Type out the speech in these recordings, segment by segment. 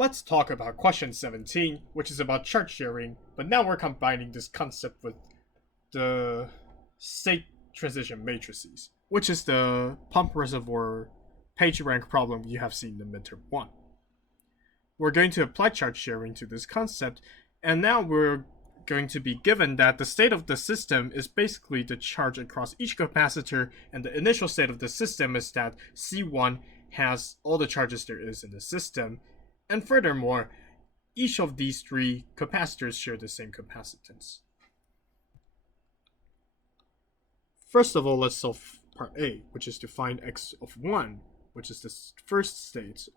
Let's talk about question 17, which is about charge sharing, but now we're combining this concept with the state transition matrices, which is the pump reservoir page rank problem you have seen in midterm 1. We're going to apply charge sharing to this concept, and now we're going to be given that the state of the system is basically the charge across each capacitor, and the initial state of the system is that C1 has all the charges there is in the system, and furthermore, each of these three capacitors share the same capacitance. First of all, let's solve part A, which is to find x of 1, which is the first state,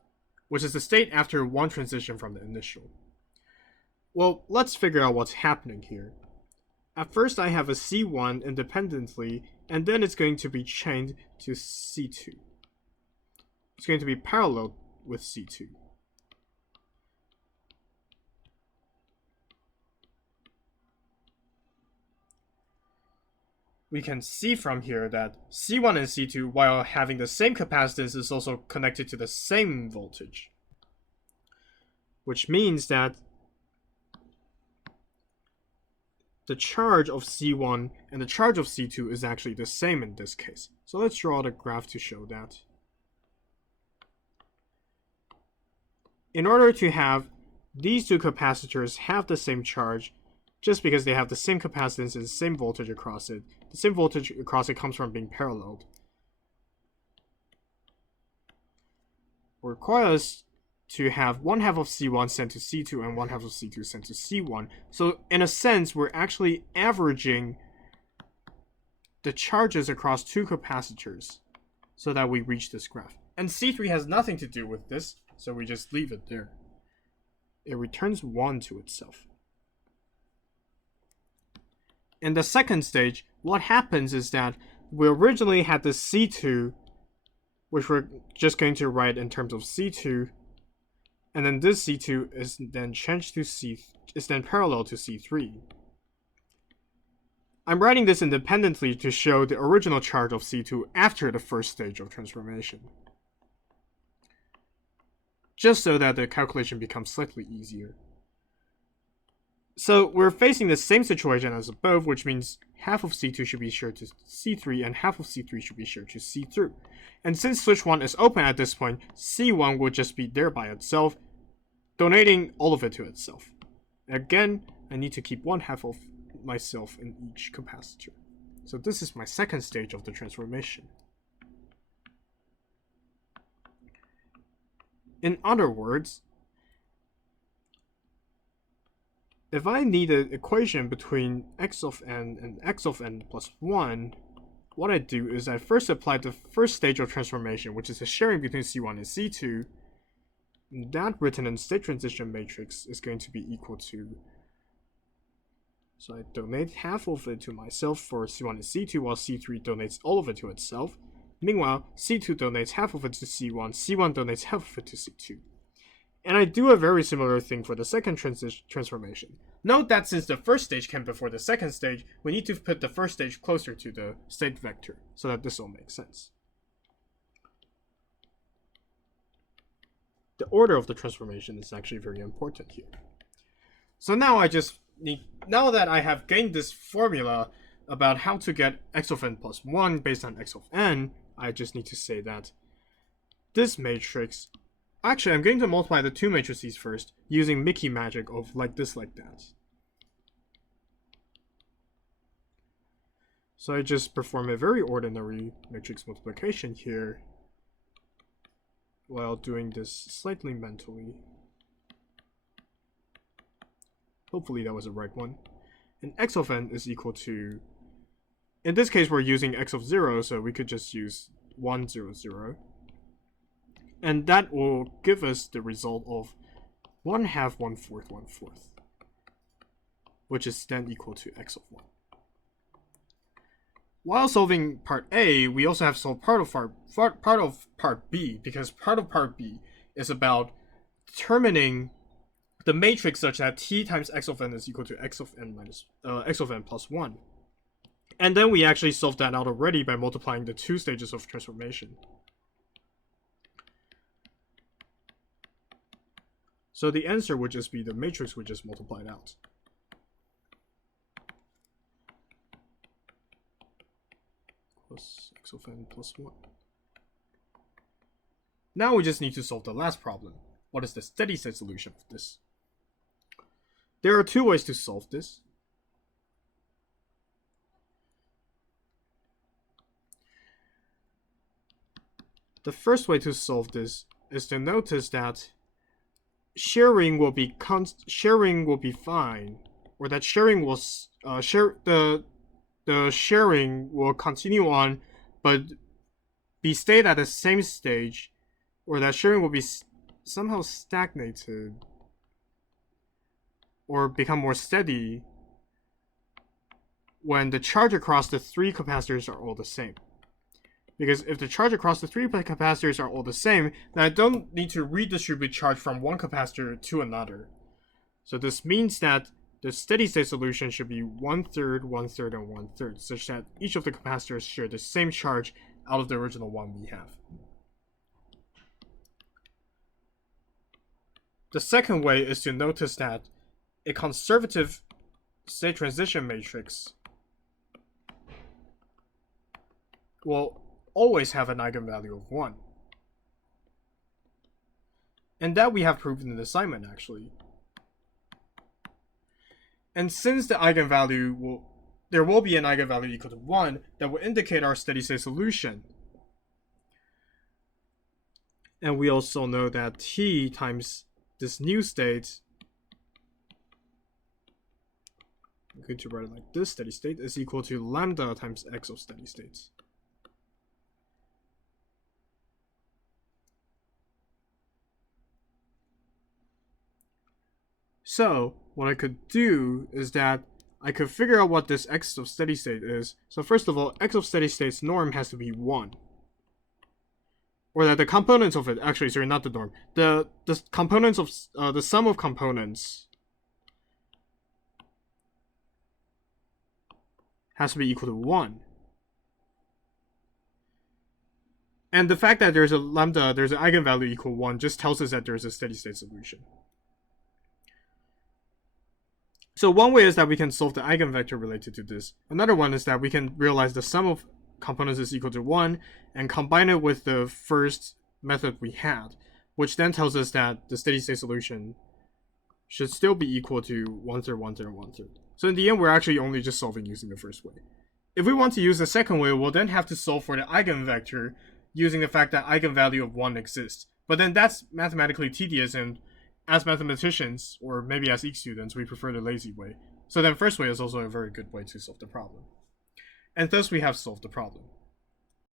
which is the state after one transition from the initial. Well, let's figure out what's happening here. At first, I have a C1 independently, and then it's going to be chained to C2. It's going to be parallel with C2. We can see from here that C1 and C2, while having the same capacitance, is also connected to the same voltage. Which means that the charge of C1 and the charge of C2 is actually the same in this case. So let's draw the graph to show that. In order to have these two capacitors have the same charge, just because they have the same capacitance and the same voltage across it, the same voltage across it comes from being paralleled, requires to have one half of C1 sent to C2 and one half of C2 sent to C1. So in a sense, we're actually averaging the charges across two capacitors so that we reach this graph. And C3 has nothing to do with this, so we just leave it there. It returns 1 to itself. In the second stage, what happens is that we originally had this C2, which we're just going to write in terms of C2, and then this C2 is then changed to is then parallel to C3. I'm writing this independently to show the original charge of C2 after the first stage of transformation, just so that the calculation becomes slightly easier. So we're facing the same situation as above, which means half of C2 should be shared to C3 and half of C3 should be shared to C2. And since switch 1 is open at this point, C1 will just be there by itself, donating all of it to itself. Again, I need to keep one half of myself in each capacitor. So this is my second stage of the transformation. In other words, if I need an equation between x of n and x of n plus 1, what I do is I first apply the first stage of transformation, which is the sharing between C1 and C2. That written in state transition matrix is going to be equal to, so I donate half of it to myself for C1 and C2, while C3 donates all of it to itself. Meanwhile, C2 donates half of it to C1, C1 donates half of it to C2. And I do a very similar thing for the second transformation. Note that since the first stage came before the second stage, we need to put the first stage closer to the state vector so that this will make sense. The order of the transformation is actually very important here. So now now that I have gained this formula about how to get x of n plus 1 based on x of n, I just need to say that this matrix, actually I'm going to multiply the two matrices first using Mickey magic of like this, like that. So I just perform a very ordinary matrix multiplication here while doing this slightly mentally. Hopefully that was the right one. And x of n is equal to, in this case we're using x of 0, so we could just use 1, 0, 0. And that will give us the result of 1/2, 1/4, 1/4, which is then equal to x of 1. While solving part A, we also have solved part of part B, because part of part B is about determining the matrix such that t times x of n is equal to x of n minus x of n plus 1. And then we actually solved that out already by multiplying the two stages of transformation. So the answer would just be the matrix would just multiplied out. Plus x of n plus 1. Now we just need to solve the last problem. What is the steady state solution of this? There are two ways to solve this. The first way to solve this is to notice that sharing will be fine, or that sharing will the sharing will continue on, but be stayed at the same stage, or that sharing will be somehow stagnated or become more steady when the charge across the three capacitors are all the same. Because if the charge across the three capacitors are all the same, then I don't need to redistribute charge from one capacitor to another. So this means that the steady state solution should be 1/3, 1/3, and 1/3, such that each of the capacitors share the same charge out of the original one we have. The second way is to notice that a conservative state transition matrix will always have an eigenvalue of 1. And that we have proven in the assignment, actually. And since the eigenvalue there will be an eigenvalue equal to 1 that will indicate our steady state solution. And we also know that t times this new state, I'm going to write it like this, steady state is equal to lambda times x of steady state. So what I could do is that I could figure out what this x of steady state is. So first of all, x of steady state's norm has to be 1. Or that the components of it, actually, sorry, not the norm. The components of, the sum of components has to be equal to 1. And the fact that there's a lambda, there's an eigenvalue equal 1 just tells us that there's a steady state solution. So one way is that we can solve the eigenvector related to this. Another one is that we can realize the sum of components is equal to 1 and combine it with the first method we had, which then tells us that the steady state solution should still be equal to 1/3, 1/3, and 1/3. So in the end, we're actually only just solving using the first way. If we want to use the second way, we'll then have to solve for the eigenvector using the fact that eigenvalue of 1 exists. But then that's mathematically tedious, and as mathematicians, or maybe as EECS students, we prefer the lazy way. So then first way is also a very good way to solve the problem. And thus we have solved the problem.